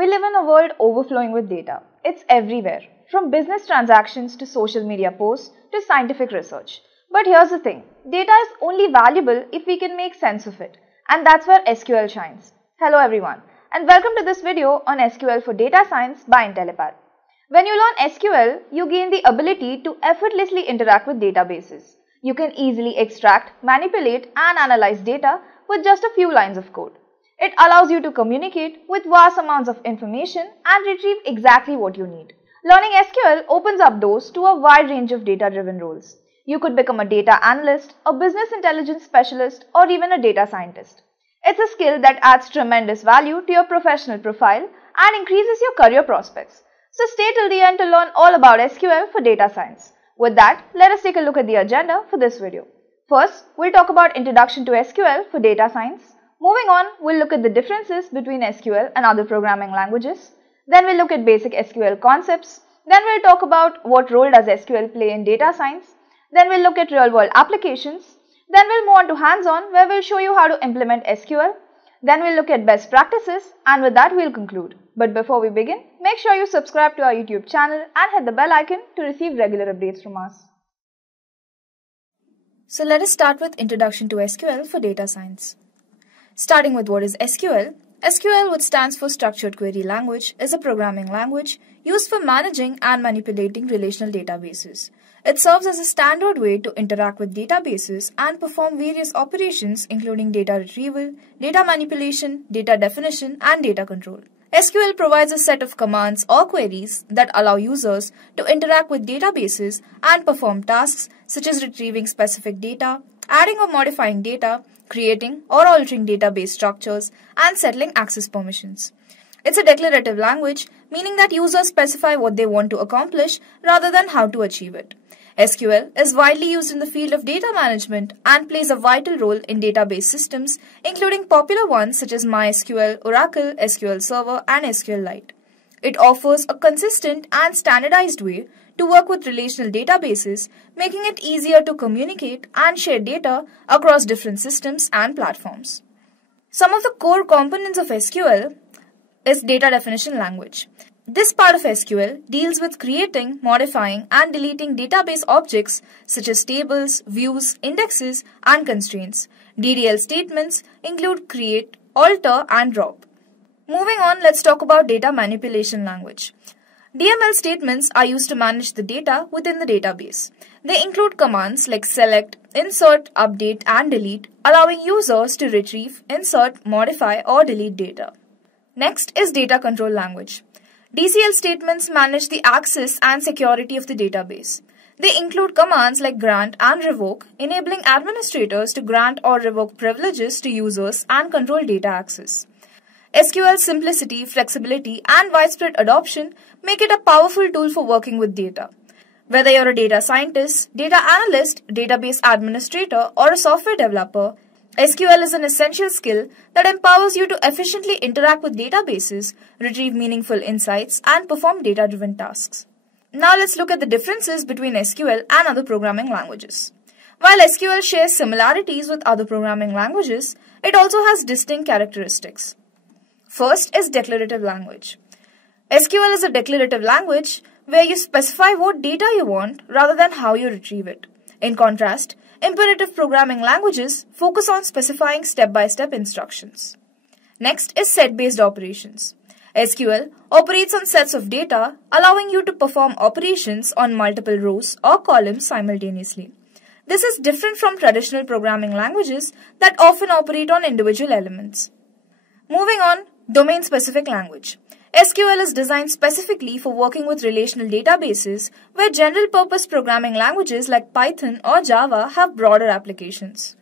We live in a world overflowing with data. It's everywhere, from business transactions to social media posts to scientific research. But here's the thing, data is only valuable if we can make sense of it. And that's where SQL shines. Hello everyone, and welcome to this video on SQL for Data Science by Intellipaat. When you learn SQL, you gain the ability to effortlessly interact with databases. You can easily extract, manipulate and analyze data with just a few lines of code. It allows you to communicate with vast amounts of information and retrieve exactly what you need. Learning SQL opens up doors to a wide range of data-driven roles. You could become a data analyst, a business intelligence specialist, or even a data scientist. It's a skill that adds tremendous value to your professional profile and increases your career prospects. So stay till the end to learn all about SQL for data science. With that, let us take a look at the agenda for this video. First, we'll talk about Introduction to SQL for Data Science. Moving on, we'll look at the differences between SQL and other programming languages. Then we'll look at basic SQL concepts. Then we'll talk about what role does SQL play in data science. Then we'll look at real-world applications. Then we'll move on to hands-on, where we'll show you how to implement SQL. Then we'll look at best practices, and with that we'll conclude. But before we begin, make sure you subscribe to our YouTube channel and hit the bell icon to receive regular updates from us. So let us start with Introduction to SQL for Data Science. Starting with what is SQL. SQL, which stands for Structured Query Language, is a programming language used for managing and manipulating relational databases. It serves as a standard way to interact with databases and perform various operations including data retrieval, data manipulation, data definition, and data control. SQL provides a set of commands or queries that allow users to interact with databases and perform tasks such as retrieving specific data, adding or modifying data, creating or altering database structures, and settling access permissions. It's a declarative language, meaning that users specify what they want to accomplish rather than how to achieve it. SQL is widely used in the field of data management and plays a vital role in database systems, including popular ones such as MySQL, Oracle, SQL Server, and SQLite. It offers a consistent and standardized way to work with relational databases, making it easier to communicate and share data across different systems and platforms. Some of the core components of SQL is data definition language. This part of SQL deals with creating, modifying, and deleting database objects such as tables, views, indexes, and constraints. DDL statements include create, alter, and drop. Moving on, let's talk about data manipulation language. DML statements are used to manage the data within the database. They include commands like select, insert, update, and delete, allowing users to retrieve, insert, modify, or delete data. Next is data control language. DCL statements manage the access and security of the database. They include commands like grant and revoke, enabling administrators to grant or revoke privileges to users and control data access. SQL's simplicity, flexibility, and widespread adoption make it a powerful tool for working with data. Whether you're a data scientist, data analyst, database administrator, or a software developer, SQL is an essential skill that empowers you to efficiently interact with databases, retrieve meaningful insights, and perform data-driven tasks. Now let's look at the differences between SQL and other programming languages. While SQL shares similarities with other programming languages, it also has distinct characteristics. First is declarative language. SQL is a declarative language where you specify what data you want rather than how you retrieve it. In contrast, imperative programming languages focus on specifying step-by-step instructions. Next is set-based operations. SQL operates on sets of data, allowing you to perform operations on multiple rows or columns simultaneously. This is different from traditional programming languages that often operate on individual elements. Moving on, domain-specific language. SQL is designed specifically for working with relational databases where general-purpose programming languages like Python or Java have broader applications.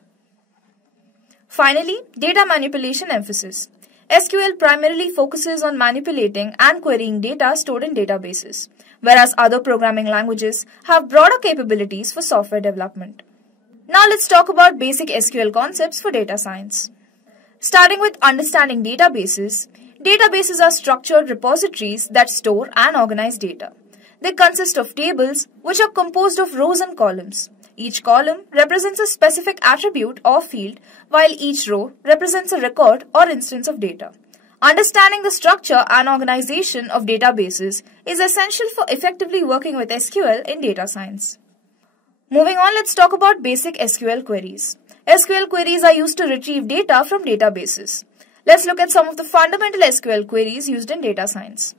Finally, data manipulation emphasis. SQL primarily focuses on manipulating and querying data stored in databases, whereas other programming languages have broader capabilities for software development. Now let's talk about basic SQL concepts for data science. Starting with understanding databases, databases are structured repositories that store and organize data. They consist of tables which are composed of rows and columns. Each column represents a specific attribute or field, while each row represents a record or instance of data. Understanding the structure and organization of databases is essential for effectively working with SQL in data science. Moving on, let's talk about basic SQL queries. SQL queries are used to retrieve data from databases. Let's look at some of the fundamental SQL queries used in data science.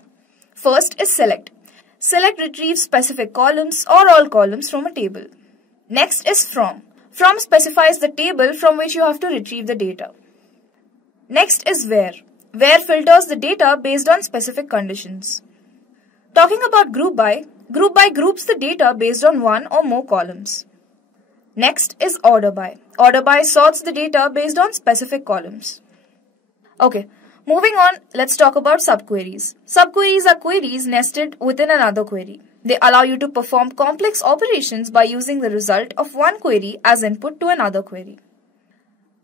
First is select. Select retrieves specific columns or all columns from a table. Next is from. From specifies the table from which you have to retrieve the data. Next is where. Where filters the data based on specific conditions. Talking about group by groups the data based on one or more columns. Next is order by. Order by sorts the data based on specific columns. Okay, moving on, let's talk about subqueries. Subqueries are queries nested within another query. They allow you to perform complex operations by using the result of one query as input to another query.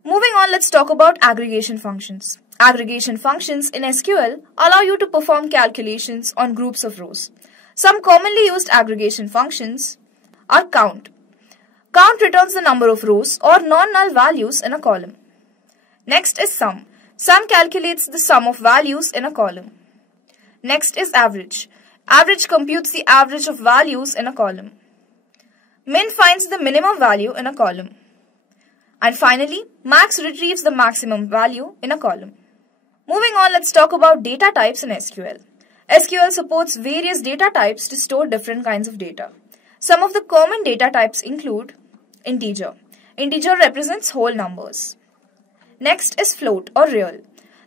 Moving on, let's talk about aggregation functions. Aggregation functions in SQL allow you to perform calculations on groups of rows. Some commonly used aggregation functions are count. Count returns the number of rows or non-null values in a column. Next is sum. Sum calculates the sum of values in a column. Next is average. Average computes the average of values in a column. Min finds the minimum value in a column. And finally, max retrieves the maximum value in a column. Moving on, let's talk about data types in SQL. SQL supports various data types to store different kinds of data. Some of the common data types include integer. Integer represents whole numbers. Next is float or real.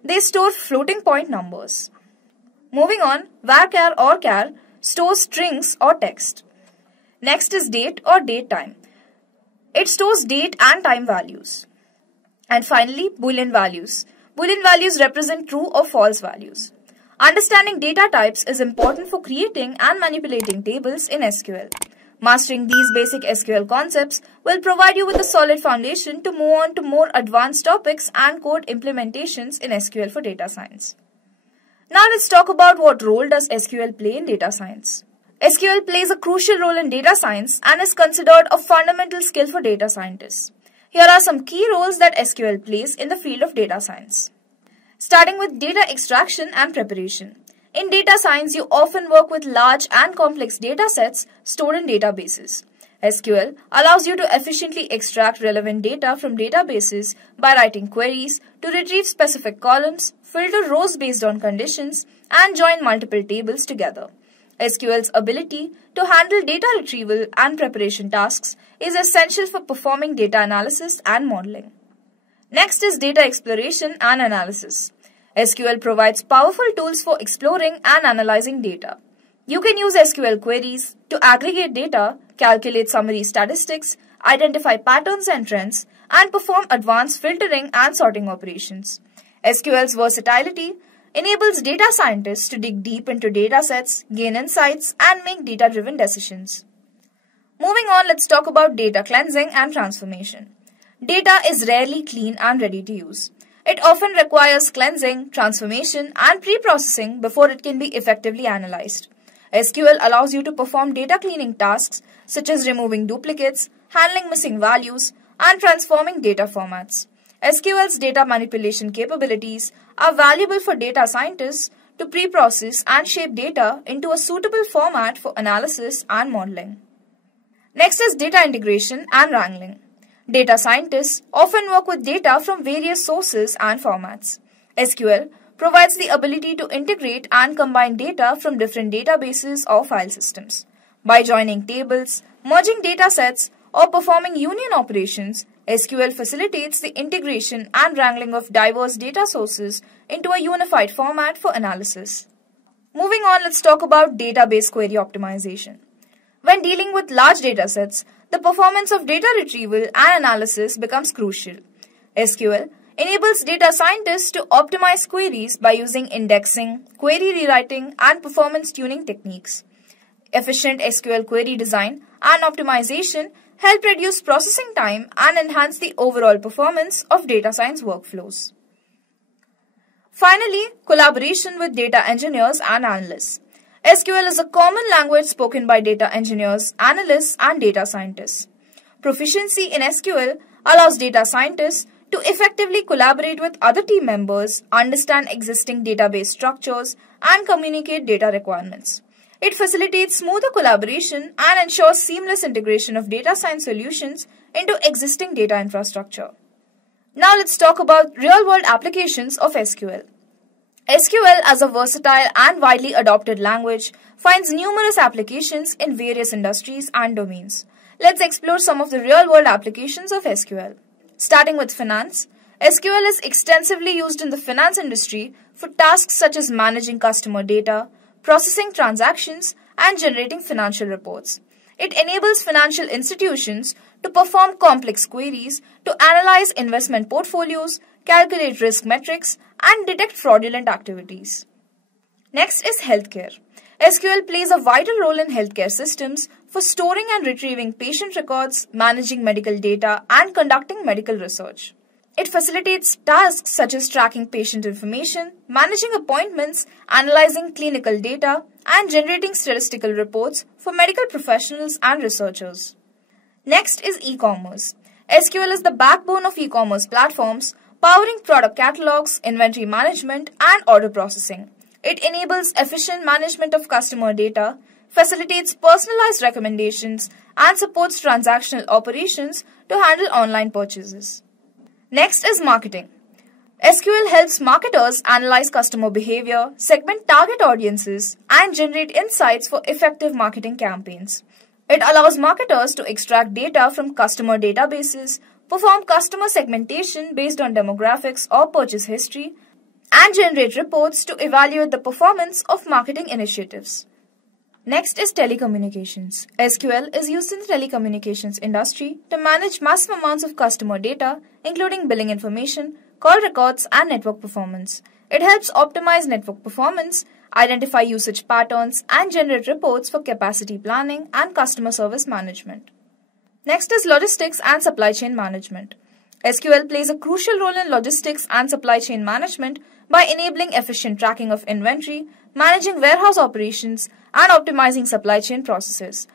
They store floating point numbers. Moving on, varchar or char stores strings or text. Next is date or date time. It stores date and time values. And finally, Boolean values. Boolean values represent true or false values. Understanding data types is important for creating and manipulating tables in SQL. Mastering these basic SQL concepts will provide you with a solid foundation to move on to more advanced topics and code implementations in SQL for data science. Now let's talk about what role does SQL play in data science. SQL plays a crucial role in data science and is considered a fundamental skill for data scientists. Here are some key roles that SQL plays in the field of data science. Starting with data extraction and preparation. In data science, you often work with large and complex data sets stored in databases. SQL allows you to efficiently extract relevant data from databases by writing queries to retrieve specific columns, filter rows based on conditions, and join multiple tables together. SQL's ability to handle data retrieval and preparation tasks is essential for performing data analysis and modeling. Next is data exploration and analysis. SQL provides powerful tools for exploring and analyzing data. You can use SQL queries to aggregate data, calculate summary statistics, identify patterns and trends, and perform advanced filtering and sorting operations. SQL's versatility enables data scientists to dig deep into data sets, gain insights, and make data-driven decisions. Moving on, let's talk about data cleansing and transformation. Data is rarely clean and ready to use. It often requires cleansing, transformation, and pre-processing before it can be effectively analyzed. SQL allows you to perform data cleaning tasks such as removing duplicates, handling missing values, and transforming data formats. SQL's data manipulation capabilities are valuable for data scientists to pre-process and shape data into a suitable format for analysis and modeling. Next is data integration and wrangling. Data scientists often work with data from various sources and formats. SQL provides the ability to integrate and combine data from different databases or file systems. By joining tables, merging data sets, or performing union operations, SQL facilitates the integration and wrangling of diverse data sources into a unified format for analysis. Moving on, let's talk about database query optimization. When dealing with large data sets, the performance of data retrieval and analysis becomes crucial. SQL enables data scientists to optimize queries by using indexing, query rewriting, and performance tuning techniques. Efficient SQL query design and optimization help reduce processing time and enhance the overall performance of data science workflows. Finally, collaboration with data engineers and analysts. SQL is a common language spoken by data engineers, analysts, and data scientists. Proficiency in SQL allows data scientists to effectively collaborate with other team members, understand existing database structures, and communicate data requirements. It facilitates smoother collaboration and ensures seamless integration of data science solutions into existing data infrastructure. Now let's talk about real-world applications of SQL. SQL, as a versatile and widely adopted language, finds numerous applications in various industries and domains. Let's explore some of the real-world applications of SQL. Starting with finance, SQL is extensively used in the finance industry for tasks such as managing customer data, processing transactions, and generating financial reports. It enables financial institutions to perform complex queries to analyze investment portfolios, calculate risk metrics, and detect fraudulent activities. Next is healthcare. SQL plays a vital role in healthcare systems for storing and retrieving patient records, managing medical data, and conducting medical research. It facilitates tasks such as tracking patient information, managing appointments, analyzing clinical data, and generating statistical reports for medical professionals and researchers. Next is e-commerce. SQL is the backbone of e-commerce platforms, powering product catalogs, inventory management, and order processing. It enables efficient management of customer data, facilitates personalized recommendations, and supports transactional operations to handle online purchases. Next is marketing. SQL helps marketers analyze customer behavior, segment target audiences, and generate insights for effective marketing campaigns. It allows marketers to extract data from customer databases, perform customer segmentation based on demographics or purchase history, and generate reports to evaluate the performance of marketing initiatives. Next is telecommunications. SQL is used in the telecommunications industry to manage massive amounts of customer data, including billing information, call records, and network performance. It helps optimize network performance, identify usage patterns, and generate reports for capacity planning and customer service management. Next is logistics and supply chain management. SQL plays a crucial role in logistics and supply chain management by enabling efficient tracking of inventory, managing warehouse operations, and optimizing supply chain processes.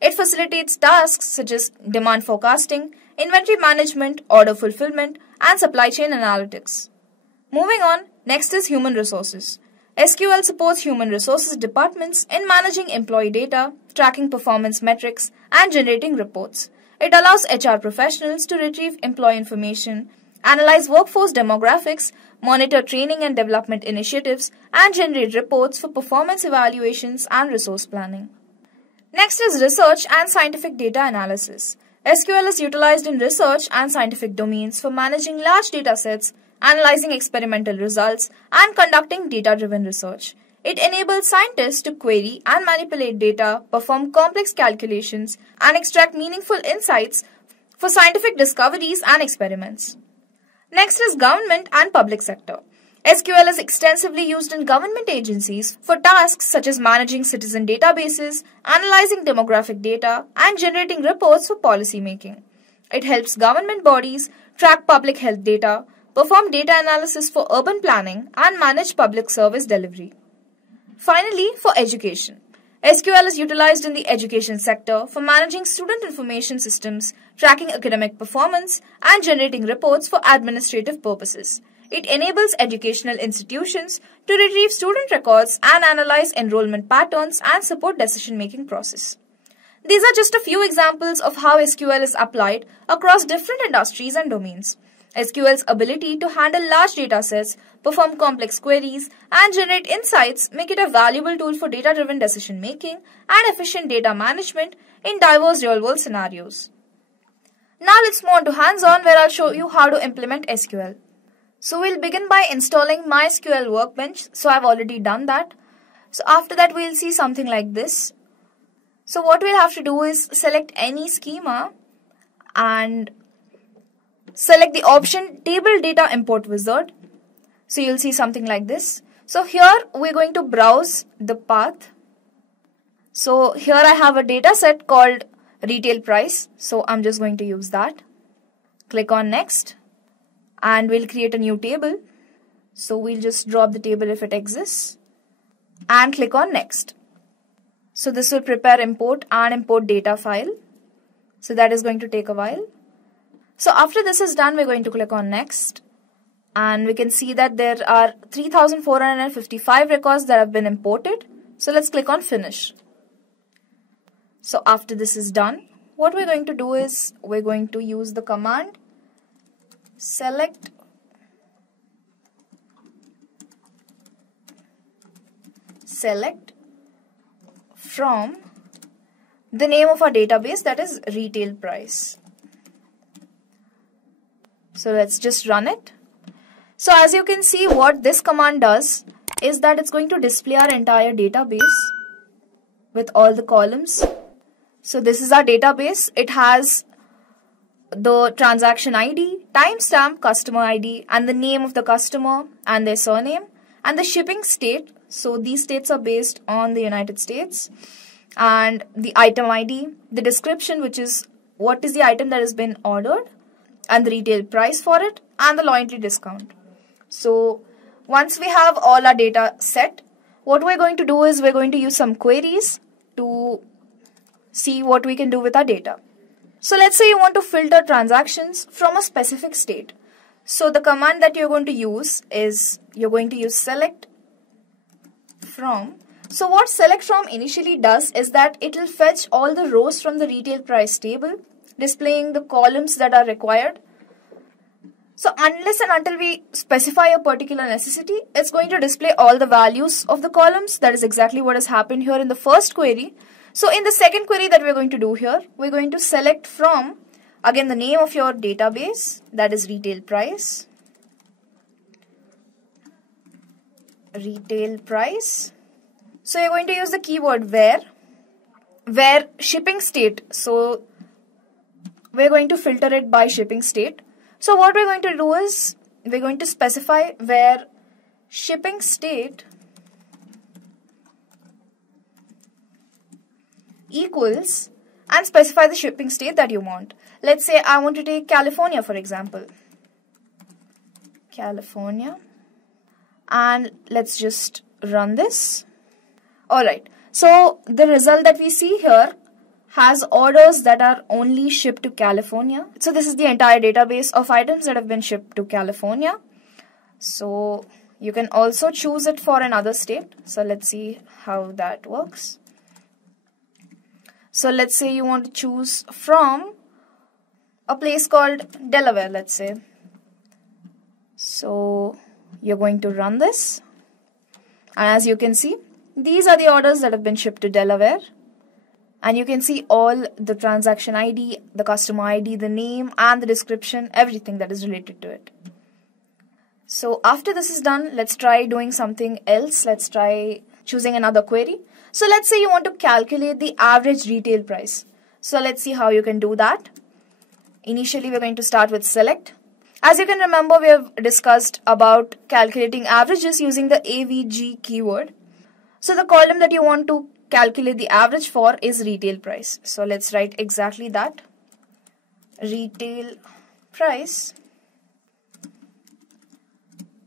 It facilitates tasks such as demand forecasting, inventory management, order fulfillment, and supply chain analytics. Moving on, next is human resources. SQL supports human resources departments in managing employee data, tracking performance metrics, and generating reports. It allows HR professionals to retrieve employee information, analyze workforce demographics, monitor training and development initiatives, and generate reports for performance evaluations and resource planning. Next is research and scientific data analysis. SQL is utilized in research and scientific domains for managing large data sets, analyzing experimental results, and conducting data-driven research. It enables scientists to query and manipulate data, perform complex calculations, and extract meaningful insights for scientific discoveries and experiments. Next is government and public sector. SQL is extensively used in government agencies for tasks such as managing citizen databases, analyzing demographic data, and generating reports for policy making. It helps government bodies track public health data, perform data analysis for urban planning, and manage public service delivery. Finally, for education. SQL is utilized in the education sector for managing student information systems, tracking academic performance, and generating reports for administrative purposes. It enables educational institutions to retrieve student records and analyze enrollment patterns and support decision-making process. These are just a few examples of how SQL is applied across different industries and domains. SQL's ability to handle large data sets, perform complex queries, and generate insights make it a valuable tool for data-driven decision-making and efficient data management in diverse real-world scenarios. Now let's move on to hands-on, where I'll show you how to implement SQL. So we'll begin by installing MySQL Workbench. So I've already done that. So after that we'll see something like this. So what we'll have to do is select any schema and select the option Table Data Import Wizard. So you'll see something like this. So here we're going to browse the path. So here I have a data set called retail price. So I'm just going to use that. Click on next and we'll create a new table. So we'll just drop the table if it exists and click on next. So this will prepare import and import data file. So that is going to take a while. So after this is done, we're going to click on next. And we can see that there are 3,455 records that have been imported. So let's click on finish. So after this is done, what we're going to do is we're going to use the command select from the name of our database, that is retail price. So let's just run it. So as you can see, what this command does is that it's going to display our entire database with all the columns. So this is our database. It has the transaction ID, timestamp, customer ID, and the name of the customer and their surname, and the shipping state. So these states are based on the United States, and the item ID, the description, which is what is the item that has been ordered, and the retail price for it, and the loyalty discount. So once we have all our data set, what we're going to do is we're going to use some queries to see what we can do with our data. So let's say you want to filter transactions from a specific state. So the command that you're going to use is you're going to use select from. So what select from initially does is that it will fetch all the rows from the retail price table, displaying the columns that are required. So unless and until we specify a particular necessity, it's going to display all the values of the columns. That is exactly what has happened here in the first query. So in the second query that we're going to do here, we're going to select from, again, the name of your database, that is retail price. Retail price. So you're going to use the keyword where shipping state. So we're going to filter it by shipping state. So what we're going to do is we're going to specify where shipping state equals and specify the shipping state that you want. Let's say I want to take California, for example. California. And let's just run this. Alright, so the result that we see here has orders that are only shipped to California. So this is the entire database of items that have been shipped to California. So you can also choose it for another state. So let's see how that works. So let's say you want to choose from a place called Delaware, let's say. So you're going to run this. And as you can see, these are the orders that have been shipped to Delaware. And you can see all the transaction ID, the customer ID, the name, and the description, everything that is related to it. So after this is done, let's try doing something else. Let's try choosing another query. So let's say you want to calculate the average retail price. So let's see how you can do that. Initially, we're going to start with select. As you can remember, we have discussed about calculating averages using the AVG keyword. So the column that you want to calculate the average for is retail price. So let's write exactly that. Retail price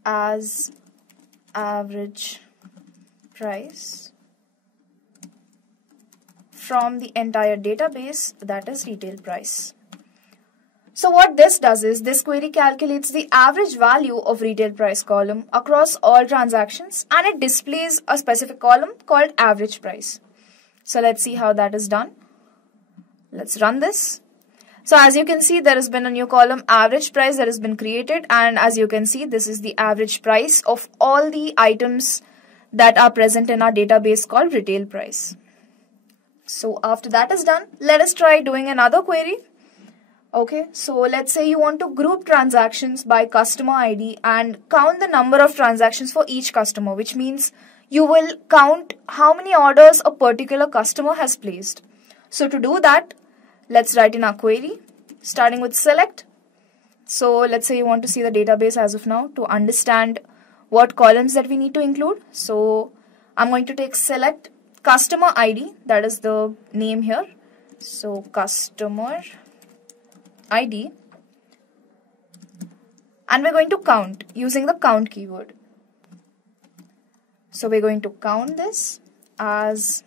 as average price from the entire database, that is retail price. So what this does is this query calculates the average value of retail price column across all transactions, and it displays a specific column called average price. So let's see how that is done. Let's run this. So as you can see, there has been a new column average price that has been created, and as you can see, this is the average price of all the items that are present in our database called retail price. So after that is done, let us try doing another query. Okay, so let's say you want to group transactions by customer ID and count the number of transactions for each customer, which means you will count how many orders a particular customer has placed. So to do that, let's write in our query, starting with select. So let's say you want to see the database as of now to understand what columns that we need to include. So I'm going to take select customer ID, that is the name here. So customer ID, and we're going to count using the count keyword. So we're going to count this as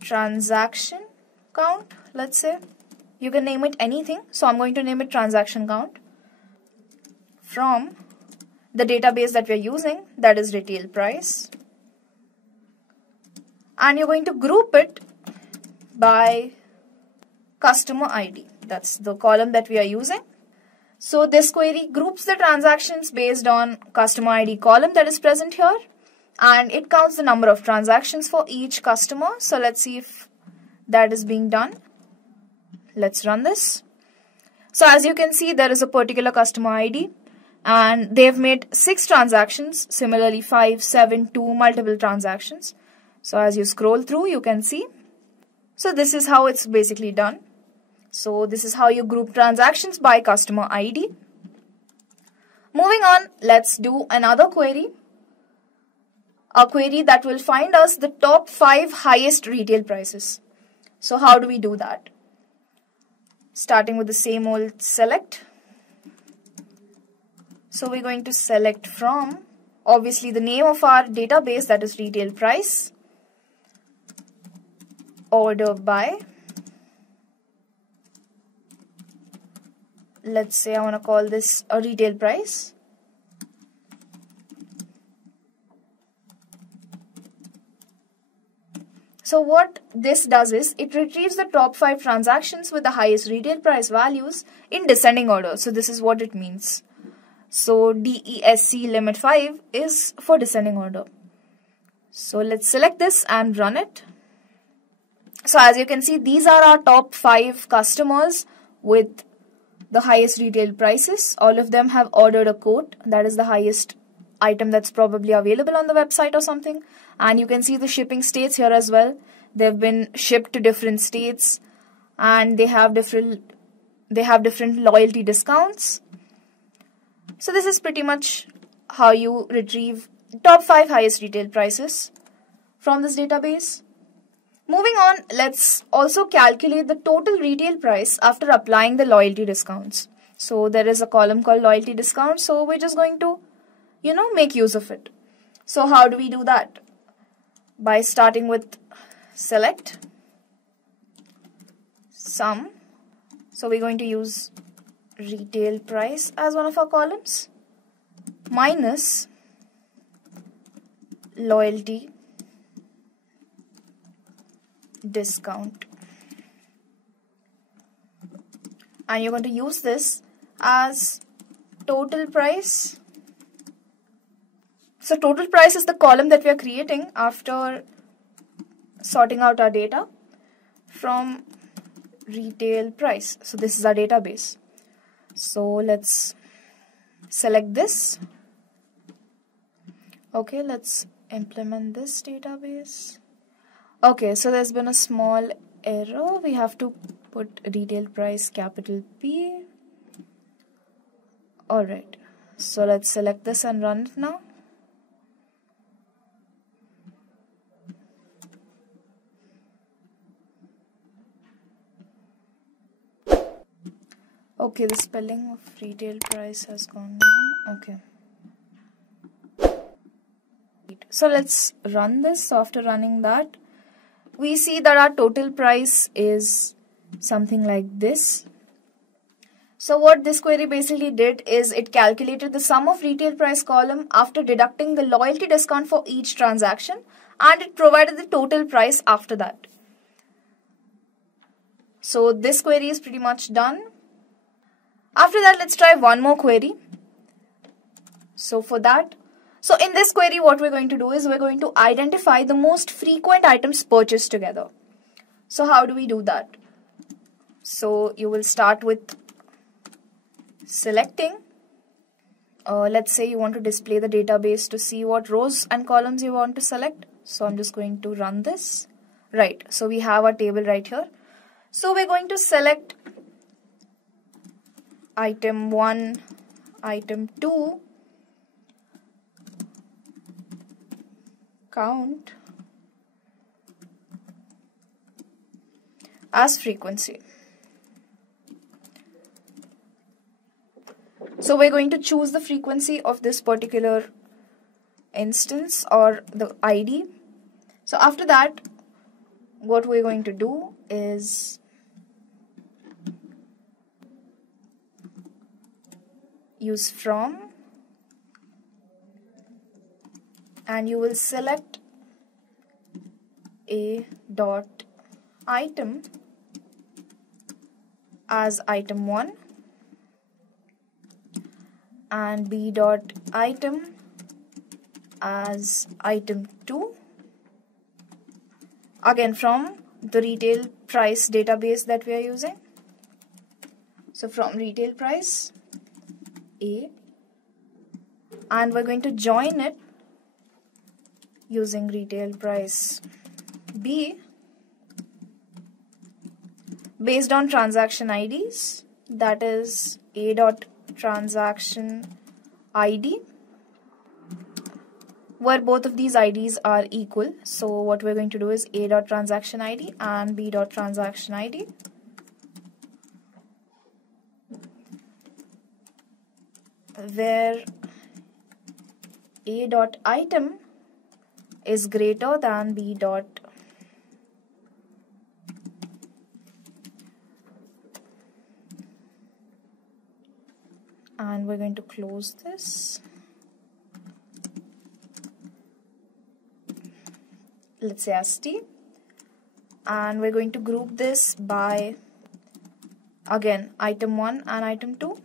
transaction count, let's say, You can name it anything. So I'm going to name it transaction count from the database that we're using, that is retail price. And you're going to group it by customer ID. That's the column that we are using. So this query groups the transactions based on customer ID column that is present here, and it counts the number of transactions for each customer. So let's see if that is being done. Let's run this. So as you can see, there is a particular customer ID and they've made 6 transactions, similarly 5, 7, 2, multiple transactions. So as you scroll through, you can see. So this is how it's basically done. So this is how you group transactions by customer ID. Moving on, let's do another query. A query that will find us the top 5 highest retail prices. So how do we do that? Starting with the same old select. So we're going to select from, obviously, the name of our database, that is retail price, order by, let's say I want to call this a retail price. So what this does is, it retrieves the top 5 transactions with the highest retail price values in descending order. So this is what it means. So DESC limit 5 is for descending order. So let's select this and run it. So as you can see, these are our top 5 customers with the highest retail prices. All of them have ordered a coat, that is the highest item that's probably available on the website or something. And you can see the shipping states here as well. They've been shipped to different states and they have different loyalty discounts. So this is pretty much how you retrieve top 5 highest retail prices from this database. Moving on, let's also calculate the total retail price after applying the loyalty discounts. So there is a column called loyalty discount. So we're just going to, make use of it. So how do we do that? By starting with select sum. So we're going to use retail price as one of our columns minus loyalty discount, and you're going to use this as total price. So total price is the column that we are creating after sorting out our data from retail price. So this is our database. So let's select this. Okay, let's implement this database. Okay, so there's been a small error. We have to put retail price capital P. Alright, so let's select this and run it now. Okay, the spelling of retail price has gone wrong. Okay. So let's run this. So after running that, we see that our total price is something like this. So what this query basically did is it calculated the sum of retail price column after deducting the loyalty discount for each transaction, and it provided the total price after that. So this query is pretty much done. After that, let's try one more query. So in this query, what we're going to do is we're going to identify the most frequent items purchased together. So how do we do that? So you will start with selecting. Let's say you want to display the database to see what rows and columns you want to select. So I'm just going to run this. Right, so we have our table right here. So we're going to select item 1, item 2, count as frequency. So we're going to choose the frequency of this particular instance or the ID. So after that, what we're going to do is use from, and you will select a dot item as item 1 and b dot item as item 2, again from the retail price database that we are using. So from retail price A, and we're going to join it using retail price B based on transaction IDs, that is A dot transaction ID, where both of these IDs are equal. So what we're going to do is A dot transaction ID and B dot transaction ID. Where A dot item is greater than B dot and we're going to close this. Let's say as T, and we're going to group this by again item 1 and item 2.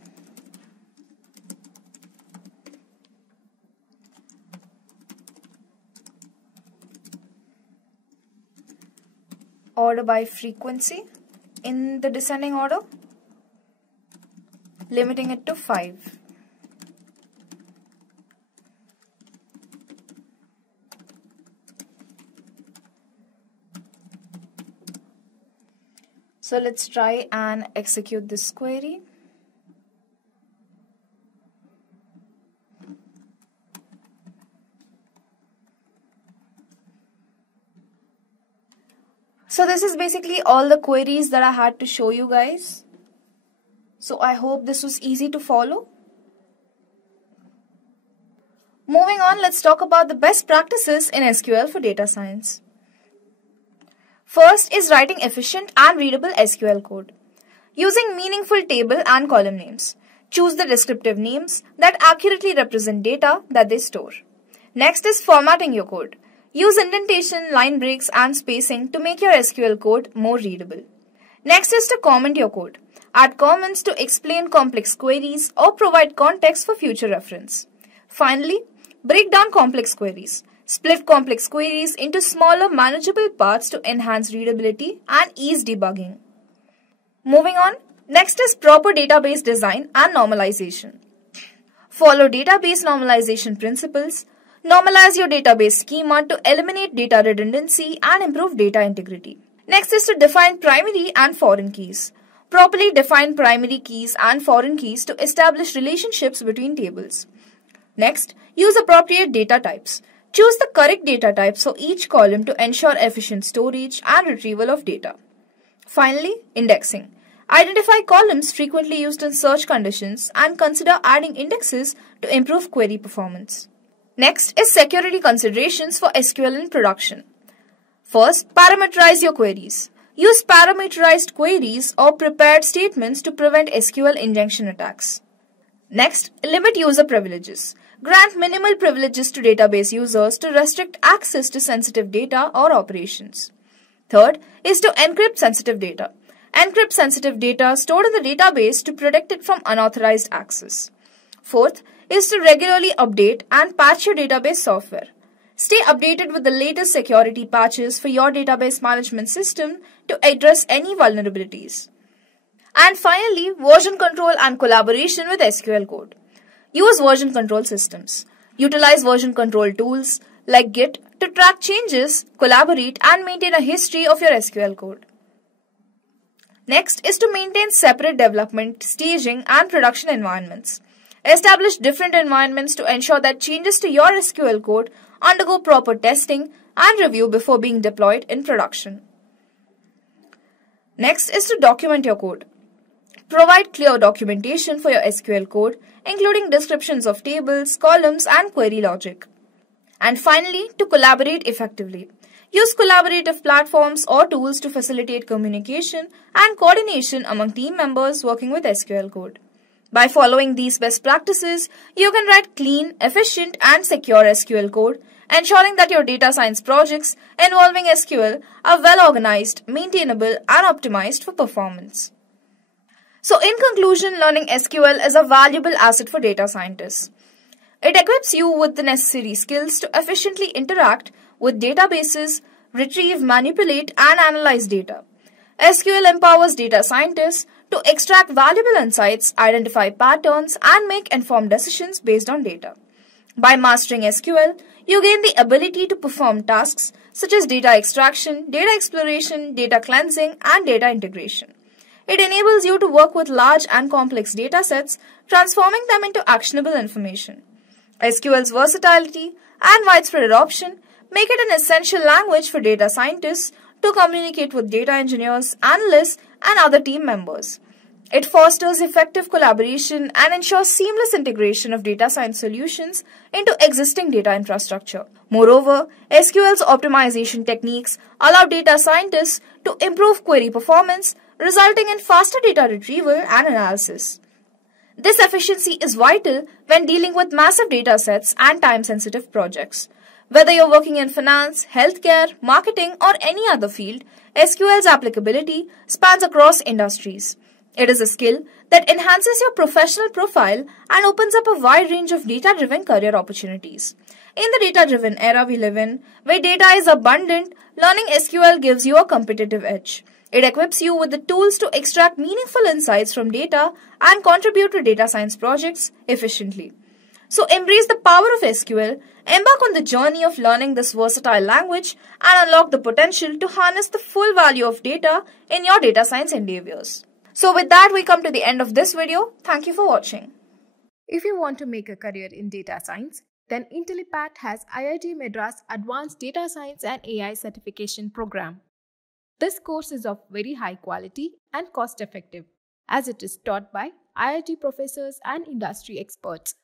Order by frequency in the descending order, limiting it to 5. So let's try and execute this query. So this is basically all the queries that I had to show you guys. So I hope this was easy to follow. Moving on, let's talk about the best practices in SQL for data science. First is writing efficient and readable SQL code. Using meaningful table and column names. Choose the descriptive names that accurately represent data that they store. Next is formatting your code. Use indentation, line breaks, and spacing to make your SQL code more readable. Next is to comment your code. Add comments to explain complex queries or provide context for future reference. Finally, break down complex queries. Split complex queries into smaller manageable parts to enhance readability and ease debugging. Moving on, next is proper database design and normalization. Follow database normalization principles. Normalize your database schema to eliminate data redundancy and improve data integrity. Next is to define primary and foreign keys. Properly define primary keys and foreign keys to establish relationships between tables. Next, use appropriate data types. Choose the correct data types for each column to ensure efficient storage and retrieval of data. Finally, indexing. Identify columns frequently used in search conditions and consider adding indexes to improve query performance. Next is security considerations for SQL in production. First, parameterize your queries. Use parameterized queries or prepared statements to prevent SQL injection attacks. Next, limit user privileges. Grant minimal privileges to database users to restrict access to sensitive data or operations. Third is to encrypt sensitive data. Encrypt sensitive data stored in the database to protect it from unauthorized access. Fourth is to regularly update and patch your database software. Stay updated with the latest security patches for your database management system to address any vulnerabilities. And finally, version control and collaboration with SQL code. Use version control systems. Utilize version control tools like Git to track changes, collaborate, and maintain a history of your SQL code. Next is to maintain separate development, staging, and production environments. Establish different environments to ensure that changes to your SQL code undergo proper testing and review before being deployed in production. Next is to document your code. Provide clear documentation for your SQL code, including descriptions of tables, columns, and query logic. And finally, to collaborate effectively. Use collaborative platforms or tools to facilitate communication and coordination among team members working with SQL code. By following these best practices, you can write clean, efficient, and secure SQL code, ensuring that your data science projects involving SQL are well organized, maintainable, and optimized for performance. So in conclusion, learning SQL is a valuable asset for data scientists. It equips you with the necessary skills to efficiently interact with databases, retrieve, manipulate, and analyze data. SQL empowers data scientists to extract valuable insights, identify patterns, and make informed decisions based on data. By mastering SQL, you gain the ability to perform tasks such as data extraction, data exploration, data cleansing, and data integration. It enables you to work with large and complex data sets, transforming them into actionable information. SQL's versatility and widespread adoption make it an essential language for data scientists to communicate with data engineers, analysts, and other team members. It fosters effective collaboration and ensures seamless integration of data science solutions into existing data infrastructure. Moreover, SQL's optimization techniques allow data scientists to improve query performance, resulting in faster data retrieval and analysis. This efficiency is vital when dealing with massive data sets and time-sensitive projects. Whether you're working in finance, healthcare, marketing, or any other field, SQL's applicability spans across industries. It is a skill that enhances your professional profile and opens up a wide range of data-driven career opportunities. In the data-driven era we live in, where data is abundant, learning SQL gives you a competitive edge. It equips you with the tools to extract meaningful insights from data and contribute to data science projects efficiently. So embrace the power of SQL, embark on the journey of learning this versatile language, and unlock the potential to harness the full value of data in your data science endeavors. So with that, we come to the end of this video. Thank you for watching. If you want to make a career in data science, then Intellipaat has IIT Madras Advanced Data Science and AI Certification Program. This course is of very high quality and cost effective, as it is taught by IIT professors and industry experts.